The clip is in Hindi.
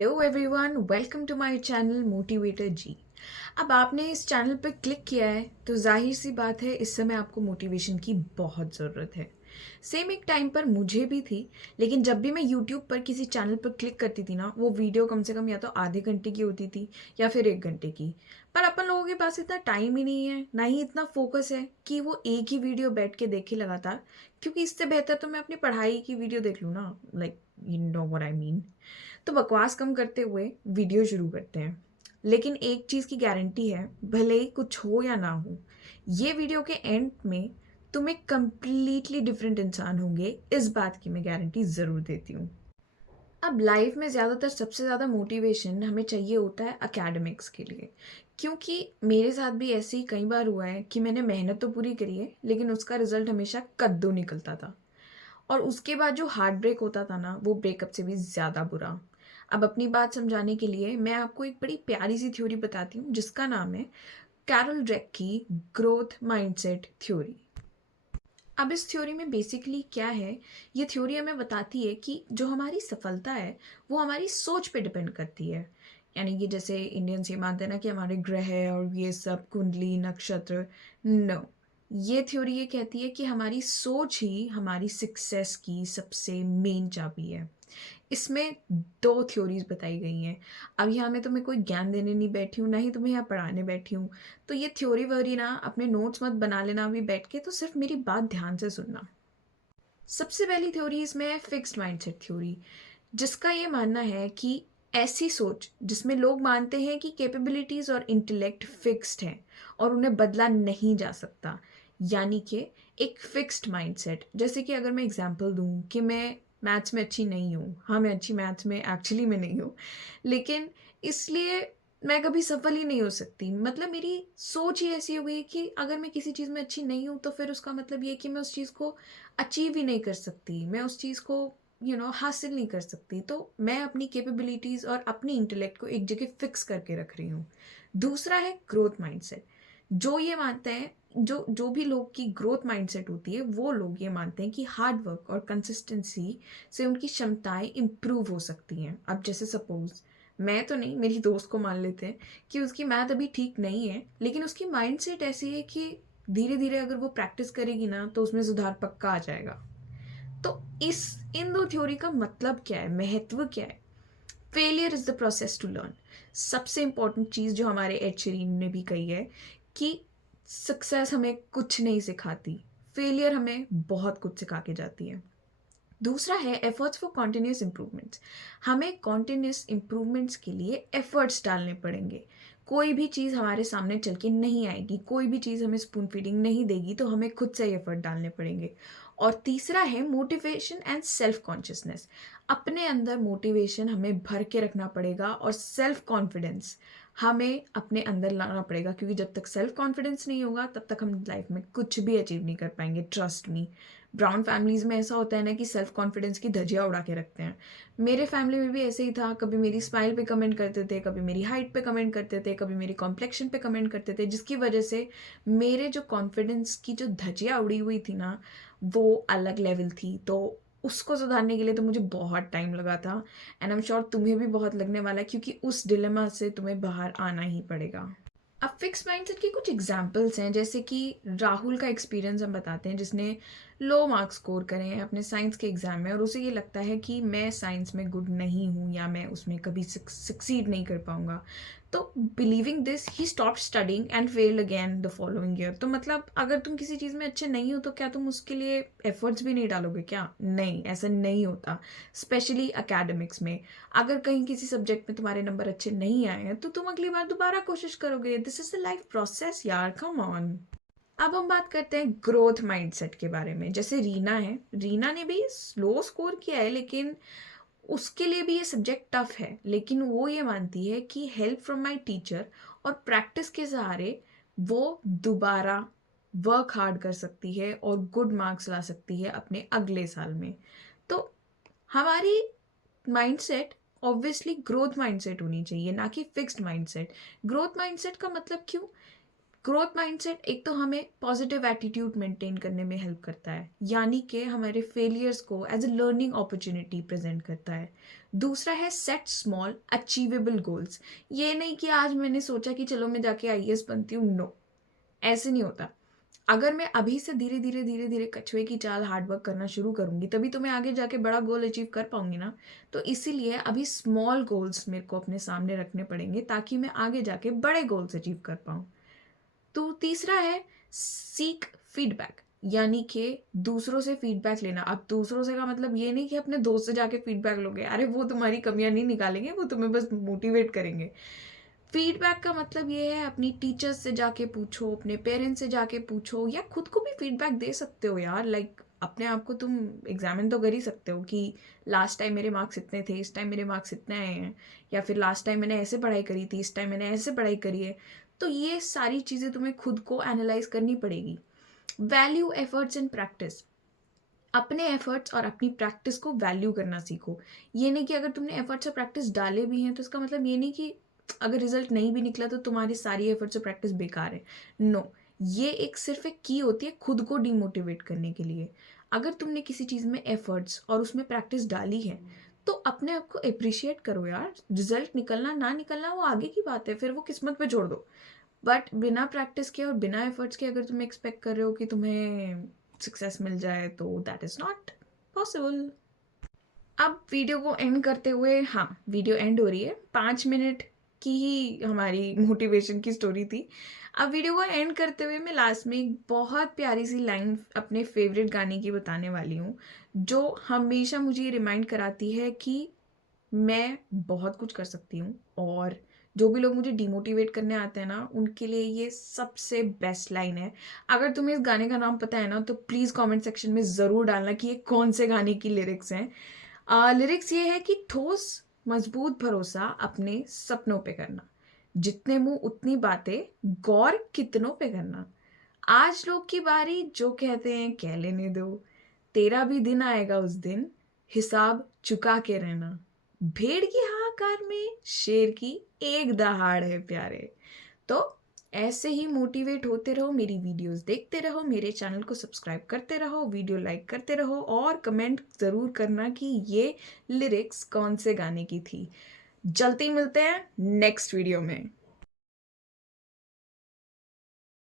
Hello everyone, welcome to my channel motivator ji. अब आपने इस चैनल पर क्लिक किया है तो जाहिर सी बात है इस समय आपको मोटिवेशन की बहुत ज़रूरत है। सेम एक टाइम पर मुझे भी थी, लेकिन जब भी मैं यूट्यूब पर किसी चैनल पर क्लिक करती थी ना, वो वीडियो कम से कम या तो आधे घंटे की होती थी या फिर 1 घंटे की। पर अपन लोगों के पास इतना टाइम ही नहीं है, ना ही इतना फोकस है कि वो एक ही वीडियो बैठ के देखे लगातार। क्योंकि इससे बेहतर तो मैं अपनी पढ़ाई की वीडियो देख लूँ ना, like you know what I mean. तो बकवास कम करते हुए वीडियो शुरू करते हैं। लेकिन एक चीज़ की गारंटी है, भले ही कुछ हो या ना हो, ये वीडियो के एंड में तुम एक कंप्लीटली डिफरेंट इंसान होंगे, इस बात की मैं गारंटी ज़रूर देती हूँ। अब लाइफ में ज़्यादातर सबसे ज़्यादा मोटिवेशन हमें चाहिए होता है एकेडमिक्स के लिए। क्योंकि मेरे साथ भी ऐसे ही कई बार हुआ है कि मैंने मेहनत तो पूरी करी है, लेकिन उसका रिजल्ट हमेशा कद्दू निकलता था। और उसके बाद जो हार्ट ब्रेक होता था ना, वो ब्रेकअप से भी ज़्यादा बुरा। अब अपनी बात समझाने के लिए मैं आपको एक बड़ी प्यारी सी थ्योरी बताती हूँ, जिसका नाम है कैरल ड्वेक की ग्रोथ माइंडसेट थ्योरी। अब इस थ्योरी में बेसिकली क्या है, ये थ्योरी हमें बताती है कि जो हमारी सफलता है वो हमारी सोच पे डिपेंड करती है। यानी कि जैसे इंडियंस ये मानते हैं ना कि हमारे ग्रह और ये सब कुंडली नक्षत्र, नो, ये थ्योरी ये कहती है कि हमारी सोच ही हमारी सक्सेस की सबसे मेन चाबी है। इसमें 2 थ्योरीज़ बताई गई हैं। अब यहाँ मैं तुम्हें कोई ज्ञान देने नहीं बैठी हूँ, ना ही तुम्हें यहाँ पढ़ाने बैठी हूँ। तो ये थ्योरी-व्योरी ना अपने नोट्स मत बना लेना अभी बैठ के, तो सिर्फ़ मेरी बात ध्यान से सुनना। सबसे पहली थ्योरी इसमें है फिक्स्ड माइंडसेट थ्योरी, जिसका ये मानना है कि ऐसी सोच जिसमें लोग मानते हैं कि कैपेबिलिटीज़ और इंटेलेक्ट फिक्स्ड हैं और उन्हें बदला नहीं जा सकता। यानी कि एक फिक्स्ड माइंडसेट। जैसे कि अगर मैं एग्जांपल दूं कि मैं मैथ्स में अच्छी नहीं हूँ, हाँ मैं अच्छी मैथ्स में एक्चुअली में नहीं हूँ, लेकिन इसलिए मैं कभी सफल ही नहीं हो सकती। मतलब मेरी सोच ही ऐसी हो गई कि अगर मैं किसी चीज़ में अच्छी नहीं हूँ तो फिर उसका मतलब ये है कि मैं उस चीज़ को अचीव ही नहीं कर सकती, मैं उस चीज़ को हासिल नहीं कर सकती। तो मैं अपनी कैपेबिलिटीज़ और अपनी इंटेलेक्ट को एक जगह फिक्स करके रख रही हूँ। दूसरा है ग्रोथ माइंडसेट। जो ये मानते हैं, जो जो भी लोग की ग्रोथ माइंडसेट होती है, वो लोग ये मानते हैं कि हार्ड वर्क और कंसिस्टेंसी से उनकी क्षमताएं इम्प्रूव हो सकती हैं। अब जैसे सपोज मैं तो नहीं, मेरी दोस्त को मान लेते हैं कि उसकी मैथ अभी ठीक नहीं है, लेकिन उसकी माइंडसेट ऐसी है कि धीरे धीरे अगर वो प्रैक्टिस करेगी ना तो उसमें सुधार पक्का आ जाएगा। तो इस इन 2 थ्योरी का मतलब क्या है, महत्व क्या है? Failure is the process to learn. सबसे इंपॉर्टेंट चीज जो हमारे एड शीरन ने भी कही है कि सक्सेस हमें कुछ नहीं सिखाती, फेलियर हमें बहुत कुछ सिखा के जाती है। दूसरा है एफर्ट्स फॉर कॉन्टिन्यूस इम्प्रूवमेंट्स। हमें कॉन्टिन्यूस इम्प्रूवमेंट्स के लिए एफर्ट्स डालने पड़ेंगे। कोई भी चीज़ हमारे सामने चल के नहीं आएगी, कोई भी चीज़ हमें स्पून फीडिंग नहीं देगी, तो हमें खुद से एफर्ट डालने पड़ेंगे। और तीसरा है मोटिवेशन एंड सेल्फ कॉन्शियसनेस। अपने अंदर मोटिवेशन हमें भर के रखना पड़ेगा और सेल्फ कॉन्फिडेंस हमें अपने अंदर लाना पड़ेगा, क्योंकि जब तक सेल्फ कॉन्फिडेंस नहीं होगा तब तक हम लाइफ में कुछ भी अचीव नहीं कर पाएंगे, ट्रस्ट मी। ब्राउन फैमिलीज़ में ऐसा होता है ना कि सेल्फ कॉन्फिडेंस की धज्जियाँ उड़ा के रखते हैं। मेरे फैमिली में भी ऐसे ही था, कभी मेरी स्माइल पे कमेंट करते थे, कभी मेरी हाइट पे कमेंट करते थे, कभी मेरी कॉम्प्लेक्शन पे कमेंट करते थे, जिसकी वजह से मेरे जो कॉन्फिडेंस की जो धज्जियाँ उड़ी हुई थी ना, वो अलग लेवल थी। तो उसको सुधारने के लिए तो मुझे बहुत टाइम लगा था, एंड आई एम श्योर तुम्हें भी बहुत लगने वाला है, क्योंकि उस डिलेमा से तुम्हें बाहर आना ही पड़ेगा। अब फिक्स माइंडसेट के कुछ एग्जाम्पल्स हैं, जैसे कि राहुल का एक्सपीरियंस हम बताते हैं, जिसने लो मार्क्स स्कोर करे हैं अपने साइंस के एग्ज़ाम में, और उसे ये लगता है कि मैं साइंस में गुड नहीं हूँ या मैं उसमें कभी सक्सीड नहीं कर पाऊँगा। तो believing this he stop studying and failed again the following year. तो मतलब अगर तुम किसी चीज़ में अच्छे नहीं हो तो क्या तुम उसके लिए एफर्ट्स भी नहीं डालोगे क्या? नहीं, ऐसा नहीं होता। स्पेशली अकेडमिक्स में अगर कहीं किसी सब्जेक्ट में तुम्हारे नंबर अच्छे नहीं आए हैं तो तुम अगली बार दोबारा कोशिश करोगे। This is the life process यार, कम ऑन। अब हम बात करते हैं ग्रोथ माइंडसेट के बारे में। जैसे रीना है, रीना ने भी स्लो स्कोर किया है, लेकिन उसके लिए भी ये सब्जेक्ट टफ है, लेकिन वो ये मानती है कि हेल्प फ्रॉम माय टीचर और प्रैक्टिस के सहारे वो दोबारा वर्क हार्ड कर सकती है और गुड मार्क्स ला सकती है अपने अगले साल में। तो हमारी माइंडसेट ऑब्वियसली ग्रोथ माइंडसेट होनी चाहिए, ना कि फिक्स्ड माइंडसेट। ग्रोथ माइंडसेट का मतलब क्यों? ग्रोथ माइंडसेट एक तो हमें पॉजिटिव एटीट्यूड मेंटेन करने में हेल्प करता है, यानी कि हमारे फेलियर्स को as a learning opportunity present करता है। दूसरा है सेट स्मॉल अचीवेबल गोल्स। ये नहीं कि आज मैंने सोचा कि चलो मैं जाके आईएएस बनती हूँ, नो, ऐसे नहीं होता। अगर मैं अभी से धीरे धीरे धीरे धीरे कछुए की चाल हार्ड वर्क करना शुरू करूंगी, तभी तो मैं आगे जाके बड़ा गोल अचीव कर पाऊंगी ना। तो इसीलिए अभी स्मॉल गोल्स मेरे को अपने सामने रखने पड़ेंगे, ताकि मैं आगे जाके बड़े गोल्स अचीव कर पाऊँ। तो तीसरा है सीक फीडबैक, यानी कि दूसरों से फीडबैक लेना। अब दूसरों से का मतलब ये नहीं कि अपने दोस्त से जाके फीडबैक लोगे, अरे वो तुम्हारी कमियां नहीं निकालेंगे, वो तुम्हें बस मोटिवेट करेंगे। फीडबैक का मतलब ये है अपनी टीचर्स से जाके पूछो, अपने पेरेंट्स से जाके पूछो, या खुद को भी फीडबैक दे सकते हो यार। लाइक अपने आप को तुम एग्जामिन तो कर ही सकते हो कि लास्ट टाइम मेरे मार्क्स इतने थे, इस टाइम मेरे मार्क्स इतने आए हैं, या फिर लास्ट टाइम मैंने ऐसे पढ़ाई करी थी, इस टाइम मैंने ऐसे पढ़ाई करी है। तो ये सारी चीज़ें तुम्हें खुद को एनालाइज करनी पड़ेगी। Value efforts and practice. अपने एफर्ट्स और अपनी प्रैक्टिस को वैल्यू करना सीखो। ये नहीं कि अगर तुमने एफर्ट्स और प्रैक्टिस डाले भी हैं तो इसका मतलब ये नहीं कि अगर रिजल्ट नहीं भी निकला तो तुम्हारी सारी एफर्ट्स और प्रैक्टिस बेकार है। नो, ये एक सिर्फ एक की होती है खुद को डिमोटिवेट करने के लिए। अगर तुमने किसी चीज़ में एफर्ट्स और उसमें प्रैक्टिस डाली है तो अपने आप को अप्रिशिएट करो यार। रिजल्ट निकलना ना निकलना वो आगे की बात है, फिर वो किस्मत पे छोड़ दो। बट बिना प्रैक्टिस के और बिना एफर्ट्स के अगर तुम एक्सपेक्ट कर रहे हो कि तुम्हें सक्सेस मिल जाए, तो दैट इज़ नॉट पॉसिबल। अब वीडियो को एंड करते हुए, हाँ वीडियो एंड हो रही है, 5 मिनट की ही हमारी मोटिवेशन की स्टोरी थी। अब वीडियो को एंड करते हुए मैं लास्ट में एक बहुत प्यारी सी लाइन अपने फेवरेट गाने की बताने वाली हूँ, जो हमेशा मुझे ये रिमाइंड कराती है कि मैं बहुत कुछ कर सकती हूँ, और जो भी लोग मुझे डिमोटिवेट करने आते हैं ना, उनके लिए ये सबसे बेस्ट लाइन है। अगर तुम्हें इस गाने का नाम पता है ना, तो प्लीज़ कमेंट सेक्शन में ज़रूर डालना कि ये कौन से गाने की लिरिक्स हैं। लिरिक्स ये है कि ठोस मजबूत भरोसा अपने सपनों पे करना, जितने मुंह उतनी बातें, गौर कितनों पे करना। आज लोग की बारी, जो कहते हैं कह लेने दो, तेरा भी दिन आएगा उस दिन, हिसाब चुका के रहना। भेड़ की हाहाकार में शेर की एक दहाड़ है प्यारे। तो ऐसे ही मोटिवेट होते रहो, मेरी वीडियोस देखते रहो, मेरे चैनल को सब्सक्राइब करते रहो, वीडियो लाइक करते रहो, और कमेंट ज़रूर करना कि ये लिरिक्स कौन से गाने की थी। जल्दी मिलते हैं नेक्स्ट वीडियो में।